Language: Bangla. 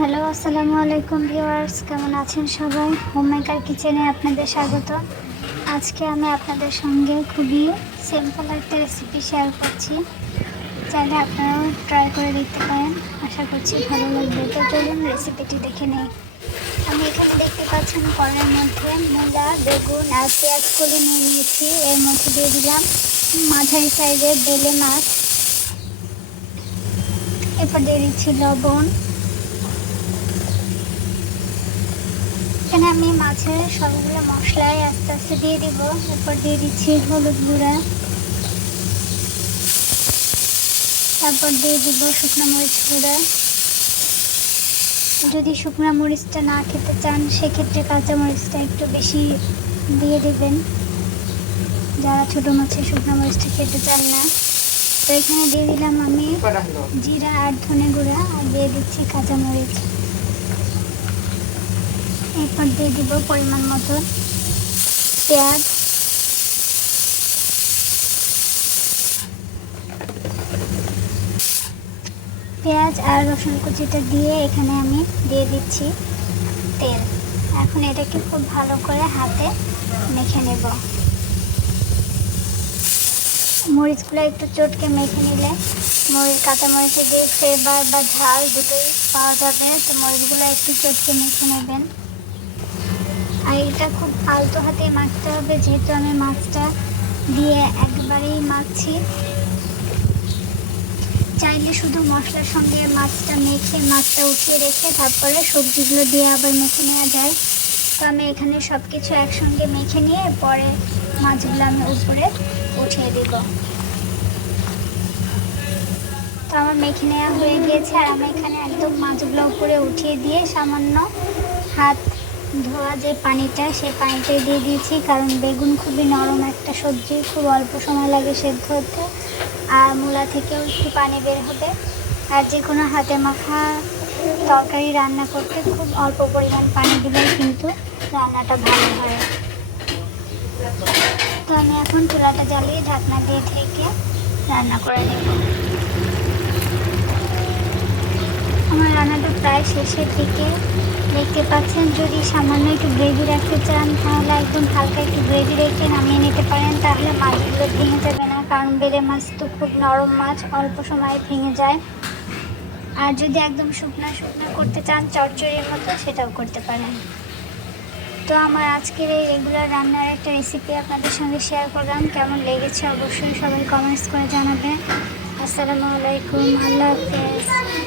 হ্যালো, আসসালামু আলাইকুম ভিউয়ার্স, কেমন আছেন সবাই? হোমমেকার কিচেনে আপনাদের স্বাগত। আজকে আমি আপনাদের সঙ্গে খুবই সিম্পল একটা রেসিপি শেয়ার করছি। চাইলে আপনারাও ট্রাই করে দেখতে পারেন, আশা করছি ভালো লাগবে। তো চলুন রেসিপিটি দেখে নেই। আমি এখানে দেখতে পাচ্ছেন কড়াইয়ের মধ্যে মূলা, বেগুন আর পেঁয়াজ কলি নিয়ে নিয়েছি। এর মধ্যে দিয়ে দিলাম মাঝারি সাইজের বেলে মাছ। এরপর দিয়ে দিচ্ছি লবণ। এখানে আমি মাছের সবগুলো মশলাই আস্তে আস্তে দিয়ে দিব। এরপর দিয়ে দিচ্ছি হলুদ গুঁড়া, তারপর দিয়ে দিব শুকনো মরিচ গুঁড়া। যদি শুকনো মরিচটা না খেতে চান সেক্ষেত্রে কাঁচা মরিচটা একটু বেশি দিয়ে দেবেন, যারা ছোটো মাছের শুকনো মরিচটা খেতে চান না। তো এখানে দিয়ে দিলাম আমি জিরা আর ধনে গুঁড়া, আর দিয়ে দিচ্ছি কাঁচা মরিচ। এরপর দিয়ে দিব পরিমাণ মতো পেঁয়াজ। পেঁয়াজ আর রসুন কুচিটা দিয়ে এখানে আমি দিয়ে দিচ্ছি তেল। এখন এটাকে খুব ভালো করে হাতে মেখে নেব। মরিচগুলো একটু চটকে মেখে নিলে কাঁচা মরিচের যে ফ্লেভার বা ঝাল দুটোই পাওয়া যাবে। তো মরিচগুলো একটু চটকে মেখে নেবেন। আর এটা খুব আলতো হাতে মাখতে হবে, যেহেতু আমি মাছটা দিয়ে একবারেই মাখছি। চাইলে শুধু মশলার সঙ্গে মাছটা মেখে মাছটা উঠিয়ে রেখে তারপরে সবজিগুলো দিয়ে আবার মেখে নেওয়া যায়। তো আমি এখানে সব কিছু একসঙ্গে মেখে নিয়ে পরে মাছগুলো আমি উপরে উঠিয়ে দিব। তো আমার মেখে নেওয়া হয়ে গিয়েছে, আর আমি এখানে একদম মাছগুলো উপরে উঠিয়ে দিয়ে সামান্য হাত ধোয়া যে পানিটা, সেই পানিটাই দিয়ে দিয়েছি। কারণ বেগুন খুবই নরম একটা সবজি, খুব অল্প সময় লাগে সেদ্ধ হতে, আর মূলা থেকেও একটু পানি বের হবে। আর যে কোনো হাতে মাখা তরকারি রান্না করতে খুব অল্প পরিমাণ পানি দিলেই কিন্তু রান্নাটা ভালো হয়। তো আমি এখন চুলাটা জ্বালিয়ে ঢাকনা দিয়ে ঢেকে রান্না করে নেব। আমার রান্নাটা প্রায় শেষের দিকে। দেখতে পাচ্ছেন, যদি সামান্য একটু গ্রেভি রাখতে চান তাহলে একদম হালকা একটু গ্রেভি রেখে নামিয়ে নিতে পারেন, তাহলে মাছগুলো ভেঙে যাবে না। কারণ বেলে মাছ তো খুব নরম মাছ, অল্প সময়ে ভেঙে যায়। আর যদি একদম শুকনো শুকনো করতে চান চচ্চড়ির মতো, সেটাও করতে পারেন। তো আমার আজকের এই রেগুলার রান্নার একটা রেসিপি আপনাদের সঙ্গে শেয়ার করলাম। কেমন লেগেছে অবশ্যই সবাই কমেন্টস করে জানাবেন। আসসালামু আলাইকুম, আল্লাহ হাফেজ।